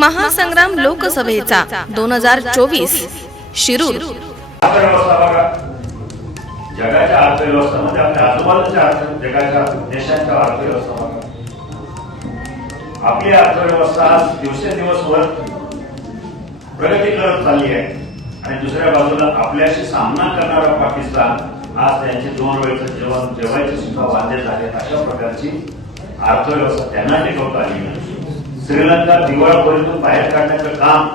महासंग्राम लोकसभेचा दोन हजार चोवीस. शिरूर. अर्थव्यवस्था बघा जगाच्या अर्थव्यवस्थेमध्ये आपल्या आजूबाजूच्या जगाच्या देशांच्या अर्थव्यवस्था बघा आपली अर्थव्यवस्था आज दिवसेंदिवस वर प्रगती करत चालली आहे. आणि दुसऱ्या बाजूला आपल्याशी सामना करणारा पाकिस्तान आज त्यांचे दोन वेळचं जेवण जेवायचे सुद्धा वांदे झाले अशा प्रकारची अर्थव्यवस्था त्यांना टिकवता आली नाही. श्रीलंका दिवाळखोरीतून बाहेर काढण्याचं काम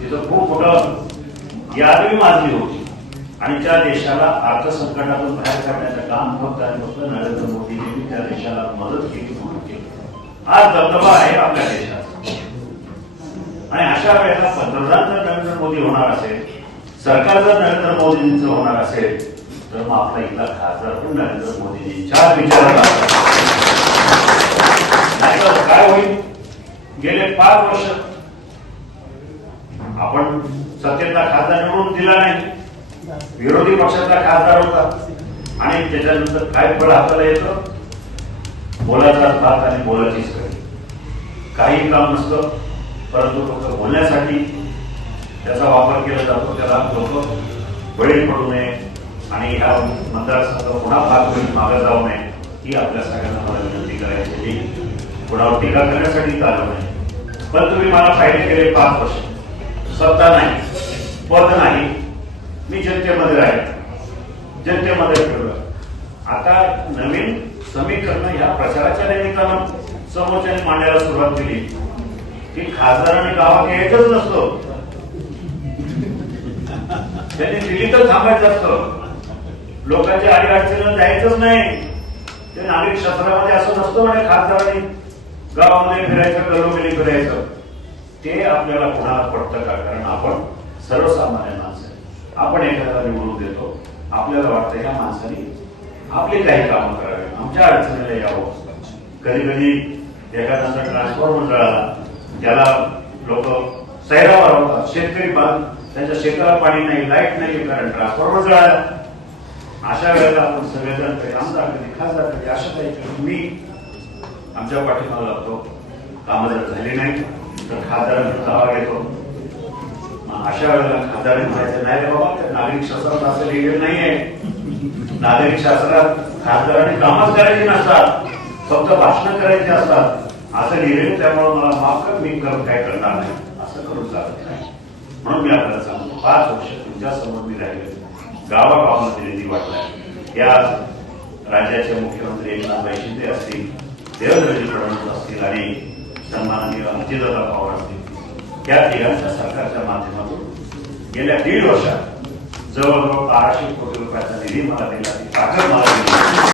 तिथं खूप मोठं यादवी माजली होती. आणि त्या देशाला अर्थसंकटातून बाहेर काढण्याचं काम फक्त आणि फक्त नरेंद्र मोदींनी त्या देशाला मदत केली म्हणून केलं. आज दबदबा आहे आपल्या देशात. आणि अशा वेळेला पंतप्रधान जर नरेंद्र मोदी होणार असेल सरकार जर नरेंद्र मोदींचं होणार असेल तर मग आपला इथला खासदार पण नरेंद्र मोदींच्या विचारात असावा. काय होईल? गेले पाच वर्ष. आपण सत्तेचा खासदार निवडून दिला नाही. विरोधी पक्षाचा खासदार होता. आणि त्याच्यानंतर काय फळ आपल्याला येतं? बोलायचा भात आणि बोलाची सगळी काही काम नसतं. परंतु फक्त बोलण्यासाठी त्याचा वापर केला जातो त्याला लोक बळी पडू नये आणि ह्या मतदारसंघ पुन्हा भाग होईल मागे जाऊ नये ही आपल्या सगळ्यांना मला विनंती करायची होती कुणावर टीका करण्यासाठी चालू नाही पण तुम्ही मला फायदे केले पाच वर्ष. सत्ता नाही पद नाही मी जनतेमध्ये राहील जनतेमध्ये ठेवलं आता नवीन समीकरण या प्रचाराच्या निमित्तानं समोरच्याने मांडायला सुरुवात केली. की खासदार आणि गावात यायचंच नसतो. त्यांनी दिली तर थांबायचं असतं. लोकांच्या अडीअडचणीला जायचंच नाही. ते नागरिक शास्त्रामध्ये असं नसतं म्हणजे खासदारांनी. गावामध्ये फिरायचं गलोगली फिरायचं ते आपल्याला कोणाला पडतं का? कारण आपण सर्वसामान्य माणसं आपण एखादा निवडून देतो. आपल्याला वाटतं या माणसाने आपली काही काम करावे. आमच्या अडचणीला यावं. कधी कधी एखाद्याचा ट्रान्सफॉर्मर जळाला त्याला लोक सैरा वाढवतात शेतकरी बांध त्यांच्या शेताला पाणी नाही लाइट नाही कारण ट्रान्सफॉर्मर जळाला अशा वेळेला आपण सगळेजण आमदार कधी खासदार कधी अशा काही मी आमच्या पाठीमाग लागतो कामं जर झाली नाही तर खासदारांचा दावा घेतो अशा वेळेला खासदार म्हणायचं नाही रे बाबा त्या नागरिक शास्त्रात असं लिहिलेलं नाहीये नागरिक शास्त्रात खासदारांनी कामच करायची नसतात. फक्त भाषण करायची असतात. असं लिहिलेलं त्यामुळे मला माफ कर मी कर काय करणार नाही. असं करून चालत नाही. म्हणून मी आपल्याला सांगतो पाच वर्ष तुमच्यासमोर मी राहिले. गावागावामध्ये निधी वाटला या राज्याचे मुख्यमंत्री एकनाथभाई शिंदे असतील देवेंद्रजी फडणवीस असतील आणि सन्माननीय अजितदादा पवार असतील या तिघांच्या सरकारच्या माध्यमातून गेल्या दीड वर्षात जवळजवळ बाराशे कोटी रुपयाचा निधी मला दिला. ती ताकद मला दिली.